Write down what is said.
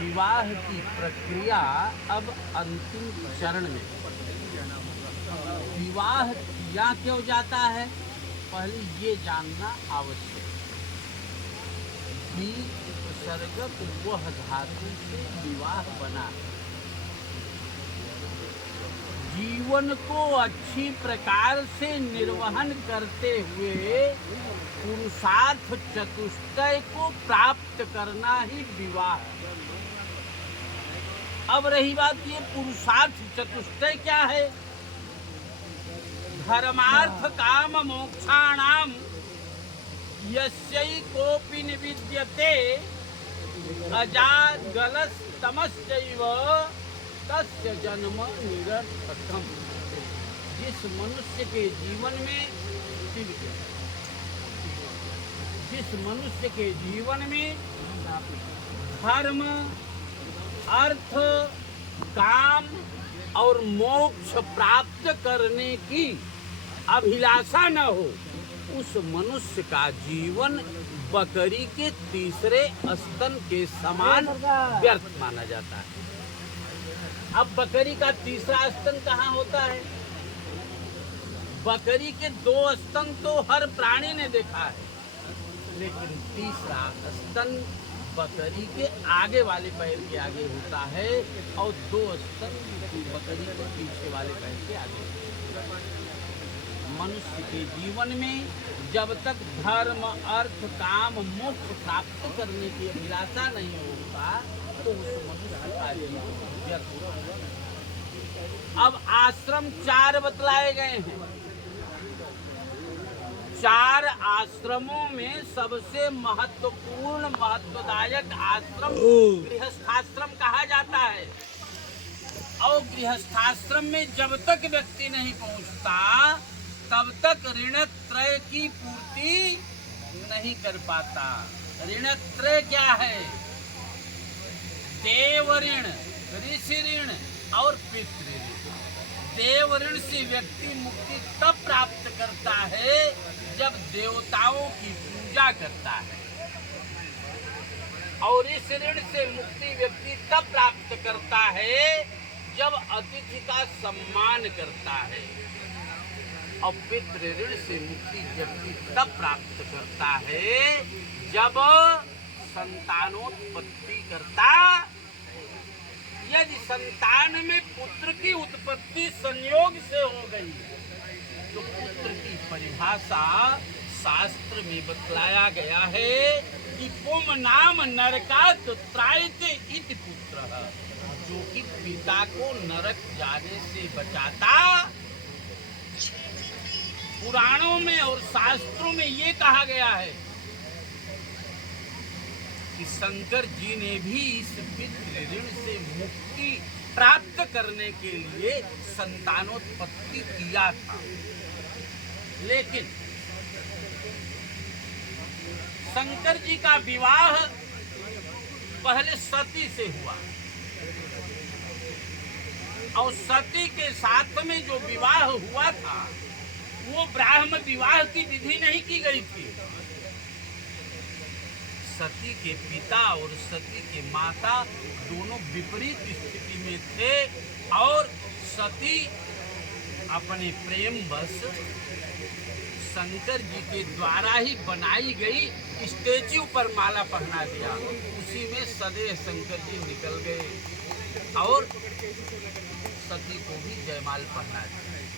विवाह की प्रक्रिया अब अंतिम चरण में। विवाह किया क्यों जाता है, पहले ये जानना आवश्यक है। उपसर्गक वह धातु से विवाह बना है। जीवन को अच्छी प्रकार से निर्वहन करते हुए पुरुषार्थ चतुष्टय को प्राप्त करना ही विवाह है। अब रही बात ये पुरुषार्थ चतुष्टय क्या है? धर्मार्थ काम मोक्षाणाम यस्यैकोपि निविद्यते अजागलस्तमश्चैव तस्य जन्म निरर्थकम्। जिस मनुष्य के जीवन में धर्म, अर्थ, काम और मोक्ष प्राप्त करने की अभिलाषा न हो, उस मनुष्य का जीवन बकरी के तीसरे स्तन के समान व्यर्थ माना जाता है। अब बकरी का तीसरा स्तन कहाँ होता है? बकरी के 2 स्तन तो हर प्राणी ने देखा है, लेकिन तीसरा स्तन बकरी के आगे वाले पैर के आगे होता है और 2 स्तन बकरी के पीछे वाले पैर के आगे। मनुष्य के जीवन में जब तक धर्म, अर्थ, काम, मोक्ष प्राप्त करने की अभिलाषा नहीं होगा तो उस मनुष्य का जीवन व्यर्थ होगा। अब आश्रम 4 बतलाए गए हैं। 4 आश्रमों में सबसे महत्वपूर्ण, महत्वदायक आश्रम गृहस्थाश्रम कहा जाता है। और गृहस्थाश्रम में जब तक व्यक्ति नहीं पहुंचता तब तक ऋणत्रय की पूर्ति नहीं कर पाता। ऋणत्रय क्या है? देव ऋण, ऋषि ऋण और पितृ ऋण। देव ऋण से व्यक्ति मुक्ति तब प्राप्त करता है जब देवताओं की पूजा करता है, और इस ऋण से मुक्ति व्यक्ति तब प्राप्त करता है जब अतिथि का सम्मान करता है, और पितृ ऋण से मुक्ति व्यक्ति तब प्राप्त करता है जब संतानोत्पत्ति करता। यदि संतान में पुत्र की उत्पत्ति संयोग से हो गई तो पुत्र की परिभाषा शास्त्र में बतलाया गया है कि पुम नाम नरकात् त्रायते इति पुत्रः, जो कि पिता को नरक जाने से बचाता। पुराणों में और शास्त्रों में ये कहा गया है कि शंकर जी ने भी इस पितृ ऋण से मुक्ति प्राप्त करने के लिए संतानोत्पत्ति किया था। लेकिन शंकर जी का विवाह पहले सती से हुआ, और सती के साथ में जो विवाह हुआ था वो ब्राह्म विवाह की विधि नहीं की गई थी। सती के पिता और सती के माता दोनों विपरीत स्थिति में थे, और सती अपने प्रेम बस शंकर जी के द्वारा ही बनाई गई स्टेच्यू पर माला पहना दिया। उसी में सदैव शंकर जी निकल गए और सती को भी जयमाल पहना दिया।